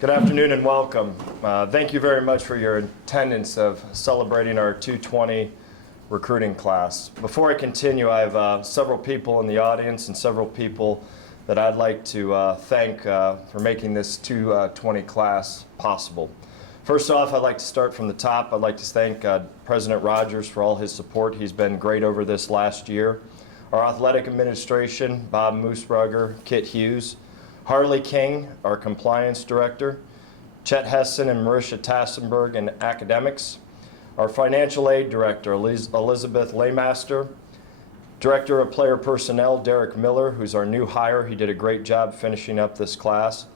Good afternoon and welcome. Thank you very much for your attendance of celebrating our 220 recruiting class. Before I continue, I have several people in the audience and several people that I'd like to thank for making this 220 class possible. First off, I'd like to start from the top. I'd like to thank President Rogers for all his support. He's been great over this last year. Our athletic administration, Bob Moosbrugger, Kit Hughes, Harley King, our compliance director, Chet Hessen and Marisha Tassenberg in academics, our financial aid director, Elizabeth Laymaster, director of player personnel, Derek Miller, who's our new hire. He did a great job finishing up this class.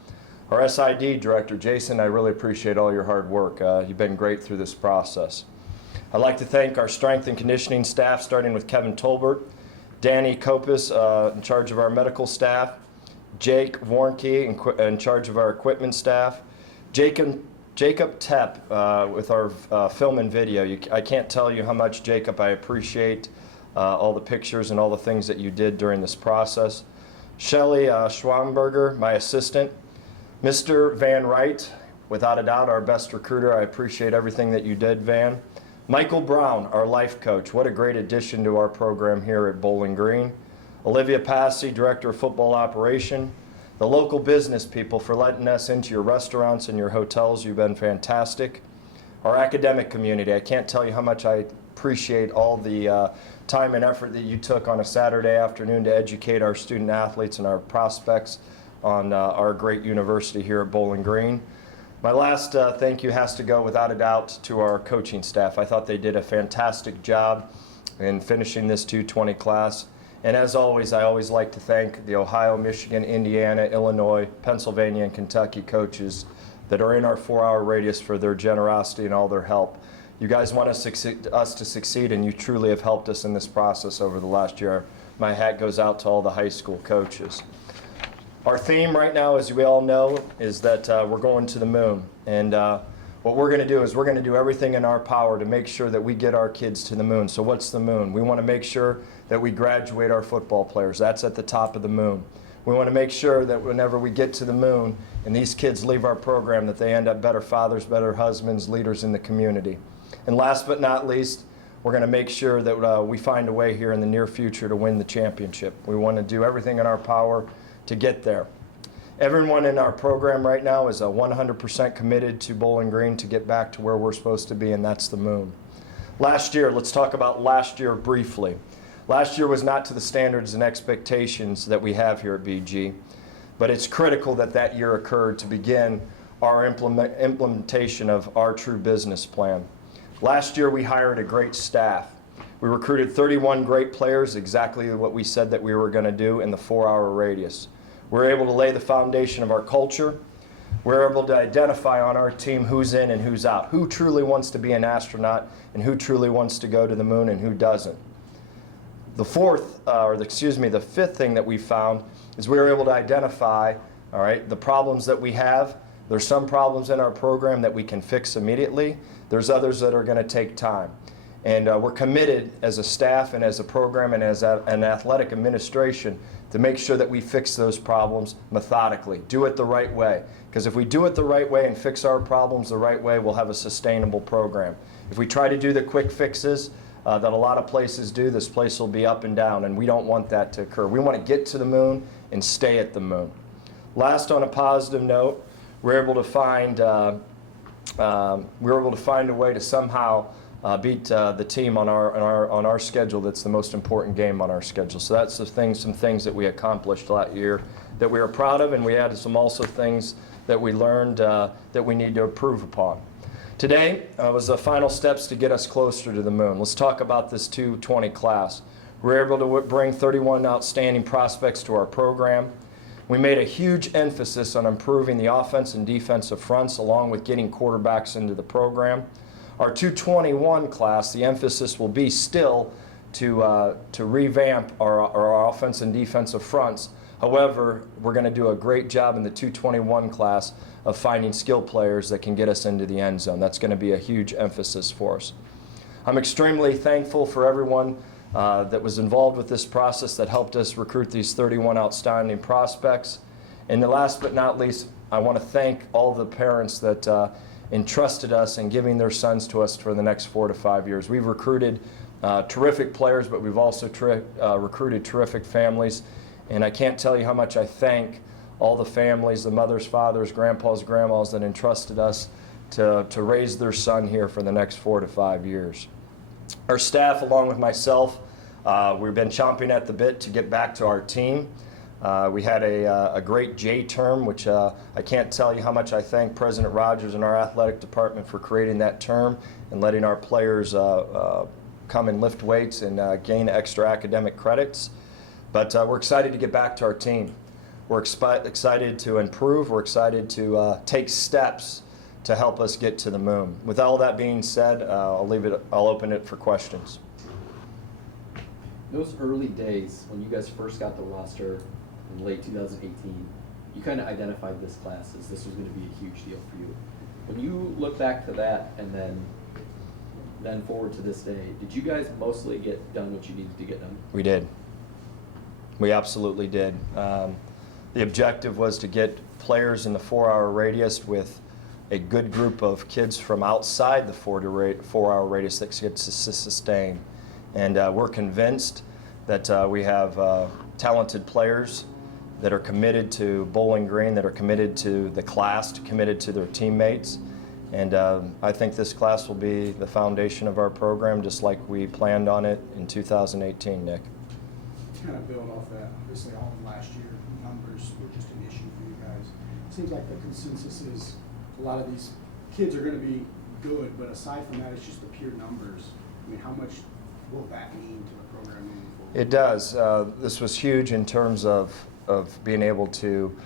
Our SID director, Jason, I really appreciate all your hard work. You've been great through this process. I'd like to thank our strength and conditioning staff, starting with Kevin Tolbert, Danny Kopis in charge of our medical staff, Jake Warnke in charge of our equipment staff, Jacob Tepp with our film and video. I can't tell you how much, Jacob, I appreciate all the pictures and all the things that you did during this process. Shelly Schwamberger, my assistant. Mr. Van Wright, without a doubt, our best recruiter. I appreciate everything that you did, Van. Michael Brown, our life coach. What a great addition to our program here at Bowling Green. Olivia Passy, Director of Football Operation. The local business people for letting us into your restaurants and your hotels. You've been fantastic. Our academic community. I can't tell you how much I appreciate all the time and effort that you took on a Saturday afternoon to educate our student athletes and our prospects on our great university here at Bowling Green. My last thank you has to go, without a doubt, to our coaching staff. I thought they did a fantastic job in finishing this 220 class. And as always, I always like to thank the Ohio, Michigan, Indiana, Illinois, Pennsylvania, and Kentucky coaches that are in our 4-hour radius for their generosity and all their help. You guys want us to succeed, and you truly have helped us in this process over the last year. My hat goes out to all the high school coaches. Our theme right now, as we all know, is that we're going to the moon. And what we're going to do is we're going to do everything in our power to make sure that we get our kids to the moon. So what's the moon? We want to make sure that we graduate our football players. That's at the top of the moon. We want to make sure that whenever we get to the moon and these kids leave our program, that they end up better fathers, better husbands, leaders in the community. And last but not least, we're going to make sure that we find a way here in the near future to win the championship. We want to do everything in our power to get there. Everyone in our program right now is 100% committed to Bowling Green to get back to where we're supposed to be, and that's the moon. Last year, let's talk about last year briefly. Last year was not to the standards and expectations that we have here at BG, but it's critical that that year occurred to begin our implementation of our true business plan. Last year, we hired a great staff. We recruited 31 great players, exactly what we said that we were going to do in the 4-hour radius. We were able to lay the foundation of our culture. We were able to identify on our team who's in and who's out, who truly wants to be an astronaut and who truly wants to go to the moon and who doesn't. The fifth thing that we found is we were able to identify, the problems that we have. There's some problems in our program that we can fix immediately. There's others that are going to take time. And we're committed as a staff and as a program and as an athletic administration to make sure that we fix those problems methodically, do it the right way. Because if we do it the right way and fix our problems the right way, we'll have a sustainable program. If we try to do the quick fixes that a lot of places do, this place will be up and down, and we don't want that to occur. We want to get to the moon and stay at the moon. Last, on a positive note, we're able to find a way to somehow beat the team on our schedule. That's the most important game on our schedule. So that's some things that we accomplished last year that we are proud of, and we had some also things that we learned that we need to improve upon. Today was the final steps to get us closer to the moon. Let's talk about this 220 class. We were able to bring 31 outstanding prospects to our program. We made a huge emphasis on improving the offense and defensive fronts, along with getting quarterbacks into the program. Our 221 class, the emphasis will be still to revamp our offense and defensive fronts. However, we're going to do a great job in the 221 class of finding skill players that can get us into the end zone. That's going to be a huge emphasis for us. I'm extremely thankful for everyone that was involved with this process that helped us recruit these 31 outstanding prospects. And the last but not least, I want to thank all the parents that entrusted us in giving their sons to us for the next 4 to 5 years. We've recruited terrific players, but we've also recruited terrific families. And I can't tell you how much I thank all the families, the mothers, fathers, grandpas, grandmas that entrusted us to raise their son here for the next 4 to 5 years. Our staff, along with myself, we've been chomping at the bit to get back to our team. We had a great J term, which I can't tell you how much I thank President Rogers and our athletic department for creating that term and letting our players come and lift weights and gain extra academic credits. But we're excited to get back to our team. We're excited to improve. We're excited to take steps to help us get to the moon. With all that being said, I'll open it for questions. Those early days when you guys first got the roster in late 2018, you kind of identified this class as this was going to be a huge deal for you. When you look back to that and then forward to this day, did you guys mostly get done what you needed to get done? We did. We absolutely did. The objective was to get players in the 4-hour radius with a good group of kids from outside the 4-hour radius that gets to sustain. And we're convinced that we have talented players that are committed to Bowling Green, that are committed to the class, committed to their teammates. And I think this class will be the foundation of our program, just like we planned on it in 2018, Nick. To kind of build off that, obviously all of last year, numbers were just an issue for you guys. It seems like the consensus is a lot of these kids are going to be good, but aside from that, it's just the pure numbers. I mean, how much will that mean to the program moving forward? It does. This was huge in terms of being able to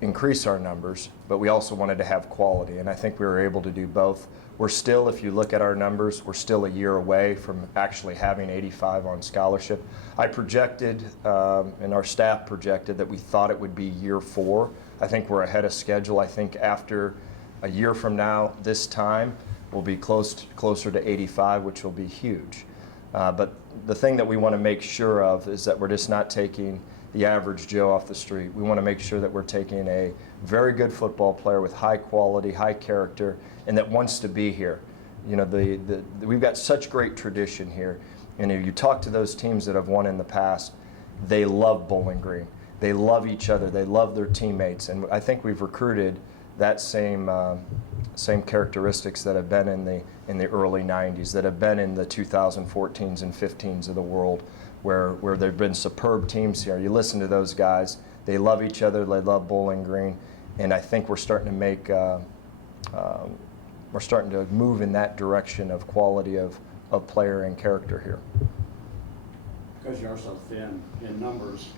increase our numbers, but we also wanted to have quality, and I think we were able to do both. We're still, if you look at our numbers, we're still a year away from actually having 85 on scholarship. I projected, and our staff projected, that we thought it would be year 4. I think we're ahead of schedule. I think after a year from now, this time, we'll be closer to 85, which will be huge. But the thing that we want to make sure of is that we're just not taking the average Joe off the street. We want to make sure that we're taking a very good football player with high quality, high character, and that wants to be here. You know, we've got such great tradition here. And if you talk to those teams that have won in the past, they love Bowling Green. They love each other. They love their teammates. And I think we've recruited that same characteristics that have been in the early 90s, that have been in the 2014s and 15s of the world, where there have been superb teams here. You listen to those guys. They love each other. They love Bowling Green. And I think we're starting to make we're starting to move in that direction of quality of player and character here. Because you are so thin in numbers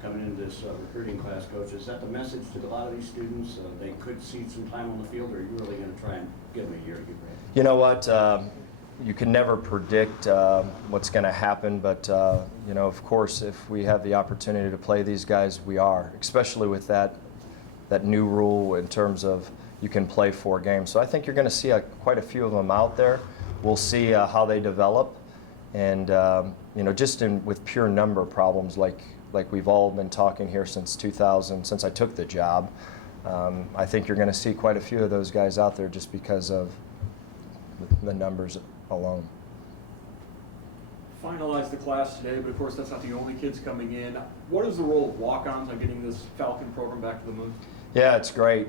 coming into this recruiting class, Coach, is that the message to a lot of these students? They could see some time on the field, or are you really going to try and give them a year to get ready? You know what? You can never predict what's going to happen, but you know, of course, if we have the opportunity to play these guys, we are, especially with that new rule in terms of you can play 4 games. So I think you're going to see quite a few of them out there. We'll see how they develop, and you know, just with pure number problems, like we've all been talking here since 2000, since I took the job. I think you're going to see quite a few of those guys out there just because of the numbers alone. Finalized the class today, but of course that's not the only kids coming in. What is the role of walk-ons on getting this Falcon program back to the moon? Yeah, it's great.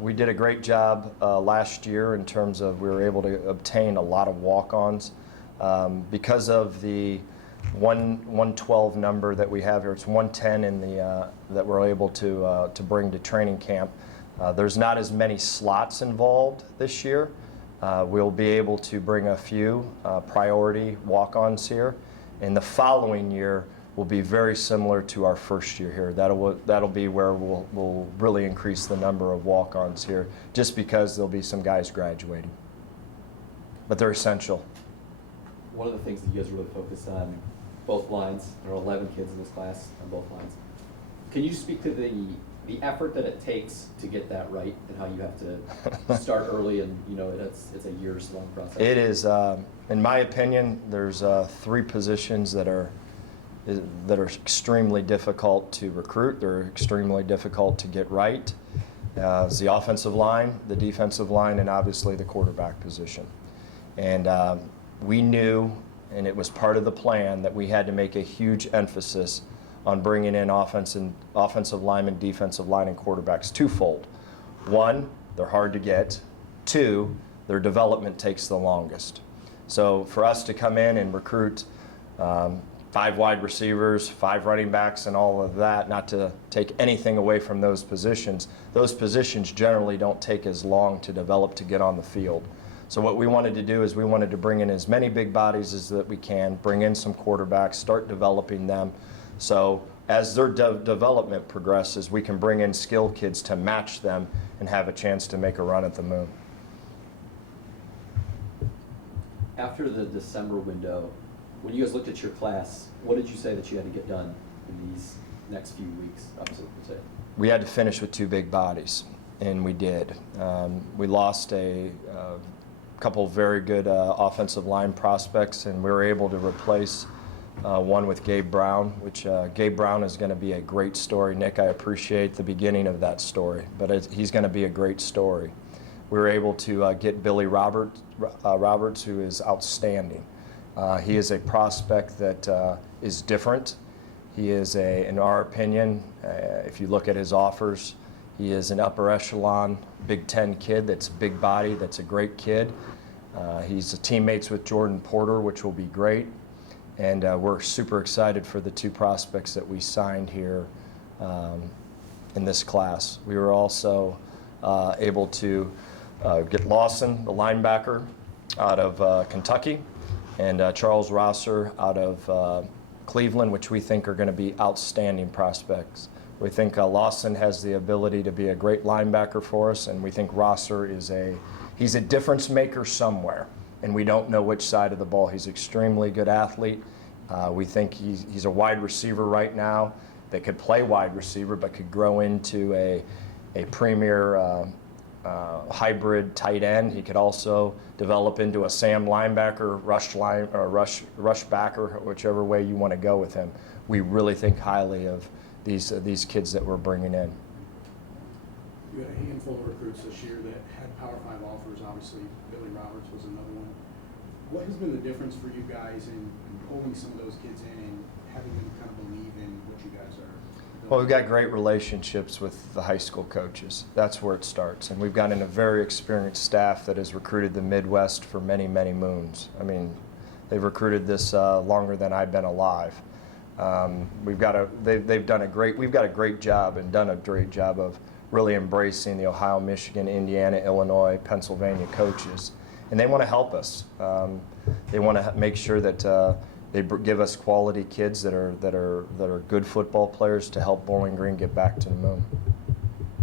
We did a great job last year in terms of we were able to obtain a lot of walk-ons. Because of the 112 number that we have here, it's 110 in the that we're able to bring to training camp. There's not as many slots involved this year. We'll be able to bring a few priority walk-ons here. And the following year will be very similar to our first year here. That'll be where we'll really increase the number of walk-ons here, just because there'll be some guys graduating. But they're essential. One of the things that you guys really focus on, both lines, there are 11 kids in this class on both lines. Can you speak to the effort that it takes to get that right, and how you have to start early, and you know it's a years long process? It is, in my opinion, there's 3 positions that are, that are extremely difficult to recruit. They're extremely difficult to get right. Is the offensive line, the defensive line, and obviously the quarterback position. And we knew, and it was part of the plan, that we had to make a huge emphasis on bringing in offensive linemen, defensive line, and quarterbacks twofold. One, they're hard to get. Two, their development takes the longest. So for us to come in and recruit 5 wide receivers, 5 running backs, and all of that, not to take anything away from those positions generally don't take as long to develop to get on the field. So what we wanted to do is we wanted to bring in as many big bodies as that we can, bring in some quarterbacks, start developing them. So as their development progresses, we can bring in skilled kids to match them and have a chance to make a run at the moon. After the December window, when you guys looked at your class, what did you say that you had to get done in these next few weeks up to say? We had to finish with 2 big bodies, and we did. We lost a couple of very good offensive line prospects, and we were able to replace one with Gabe Brown, which Gabe Brown is going to be a great story. Nick, I appreciate the beginning of that story, but he's going to be a great story. We were able to get Billy Roberts, who is outstanding. He is a prospect that is different. He is in our opinion, if you look at his offers, he is an upper echelon Big Ten kid that's big body, that's a great kid. He's teammates with Jordan Porter, which will be great. And we're super excited for the 2 prospects that we signed here in this class. We were also able to get Lawson, the linebacker, out of Kentucky, and Charles Rosser out of Cleveland, which we think are going to be outstanding prospects. We think Lawson has the ability to be a great linebacker for us, and we think Rosser he's a difference maker somewhere, and we don't know which side of the ball. He's an extremely good athlete. We think he's a wide receiver right now that could play wide receiver but could grow into a premier hybrid tight end. He could also develop into a Sam linebacker, rush backer, whichever way you want to go with him. We really think highly of these kids that we're bringing in. You had a handful of recruits this year that had Power 5 offers. Obviously, Billy Roberts was another one. What has been the difference for you guys in pulling some of those kids in and having them kind of believe in what you guys are doing? Well, we've got great relationships with the high school coaches. That's where it starts. And we've got a very experienced staff that has recruited the Midwest for many, many moons. I mean, they've recruited this longer than I've been alive. We've got a great job and done a great job of really embracing the Ohio, Michigan, Indiana, Illinois, Pennsylvania coaches. And they want to help us. They want to make sure that they give us quality kids that are good football players to help Bowling Green get back to the moon.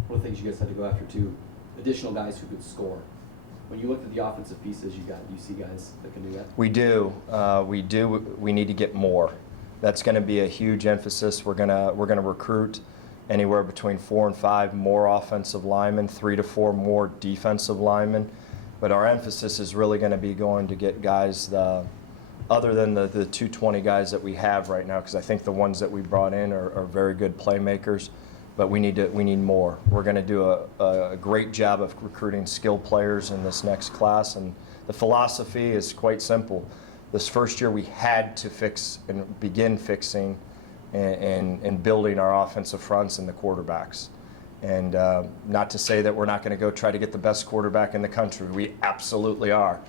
One of the things you guys had to go after too, additional guys who could score. When you looked at the offensive pieces you got, do you see guys that can do that? We do. We need to get more. That's going to be a huge emphasis. We're going to recruit anywhere between 4 and 5 more offensive linemen, 3 to 4 more defensive linemen. But our emphasis is really going to be going to get guys other than the 220 guys that we have right now, because I think the ones that we brought in are very good playmakers. But we need more. We're going to do a great job of recruiting skilled players in this next class, and the philosophy is quite simple. This first year we had to fix and begin fixing and building our offensive fronts and the quarterbacks. And not to say that we're not going to go try to get the best quarterback in the country. We absolutely are.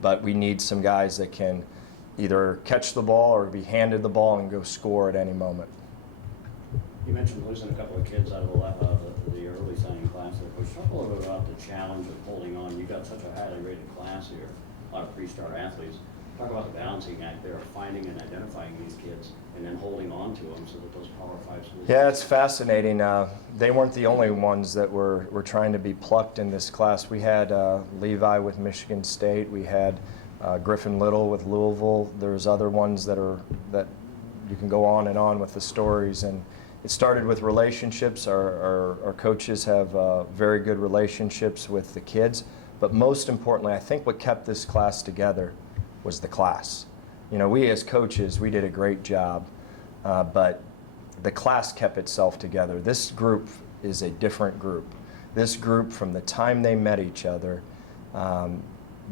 But we need some guys that can either catch the ball or be handed the ball and go score at any moment. You mentioned losing a couple of kids out of the early signing class there. Coach, talk a little bit about the challenge of holding on. You've got such a highly rated class here, a lot of pre-star athletes. Talk about the balancing act there of finding and identifying these kids and then holding on to them so that those Power 5 schools... Yeah, it's fascinating. They weren't the only ones that were trying to be plucked in this class. We had Levi with Michigan State. We had Griffin Little with Louisville. There's other ones that you can go on and on with the stories. And it started with relationships. Our coaches have very good relationships with the kids. But most importantly, I think what kept this class together was the class. You know, we as coaches, we did a great job but the class kept itself together. This group is a different group. This group, from the time they met each other,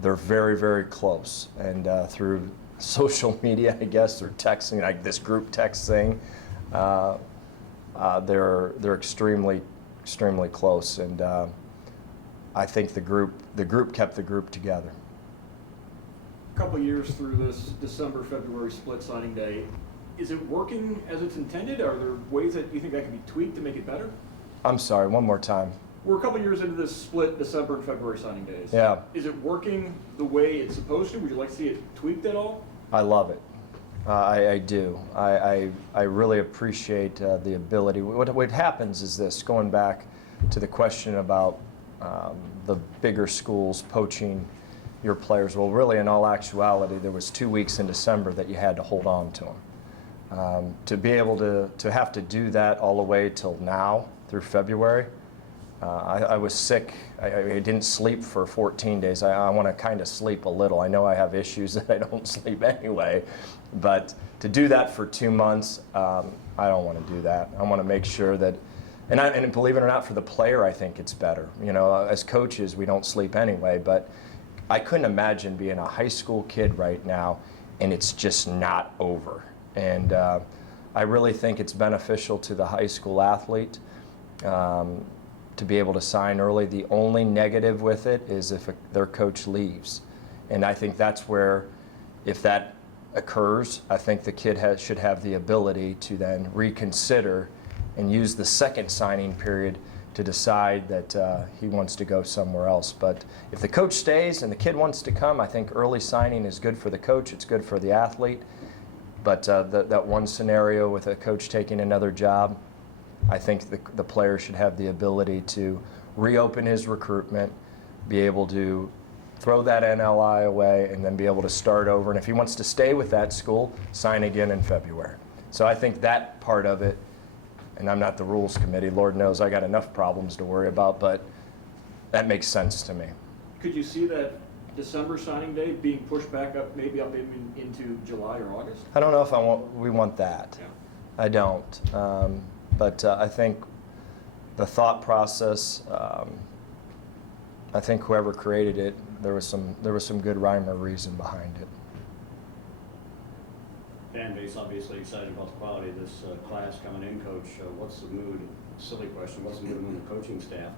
they're very, very close. And through social media, I guess, or texting, like this group text thing, they're extremely, extremely close. And I think the group kept the group together. A couple of years through this December-February split signing day, is it working as it's intended? Are there ways that you think that can be tweaked to make it better? I'm sorry, one more time. We're a couple of years into this split December and February signing days. Yeah. Is it working the way it's supposed to? Would you like to see it tweaked at all? I love it. I do. I really appreciate the ability. What happens is this, going back to the question about the bigger schools poaching your players. Well, really, in all actuality, there was 2 weeks in December that you had to hold on to them. To be able to have to do that all the way till now, through February, I was sick. I didn't sleep for 14 days. I want to kind of sleep a little. I know I have issues that I don't sleep anyway, but to do that for 2 months, I don't want to do that. I want to make sure that, and believe it or not, for the player, I think it's better. You know, as coaches, we don't sleep anyway, but I couldn't imagine being a high school kid right now and it's just not over. And I really think it's beneficial to the high school athlete to be able to sign early. The only negative with it is if their coach leaves. And I think that's where, if that occurs, I think the kid should have the ability to then reconsider and use the second signing period to decide that he wants to go somewhere else. But if the coach stays and the kid wants to come, I think early signing is good for the coach, it's good for the athlete. But that one scenario with a coach taking another job, I think the player should have the ability to reopen his recruitment, be able to throw that NLI away, and then be able to start over. And if he wants to stay with that school, sign again in February. So I think that part of it, and I'm not the rules committee, Lord knows I got enough problems to worry about, but that makes sense to me. Could you see that December signing day being pushed back up, maybe up into July or August? I don't know if we want that. Yeah. I don't. But I think the thought process, I think whoever created it, there was some good rhyme or reason behind it. Fan base obviously excited about the quality of this class coming in, Coach. What's the mood? Silly question. What's the mood among the coaching staff?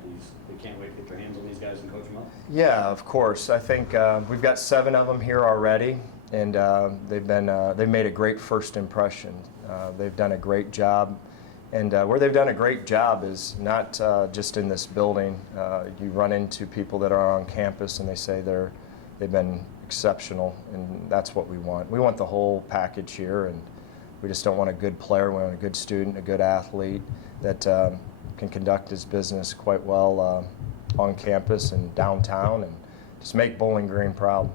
They can't wait to get their hands on these guys and coach them up? Yeah, of course. I think we've got 7 of them here already, and they've made a great first impression. They've done a great job. And where they've done a great job is not just in this building. You run into people that are on campus and they say they've been exceptional, and that's what we want. We want the whole package here, and we just don't want a good player. We want a good student, a good athlete that can conduct his business quite well on campus and downtown, and just make Bowling Green proud.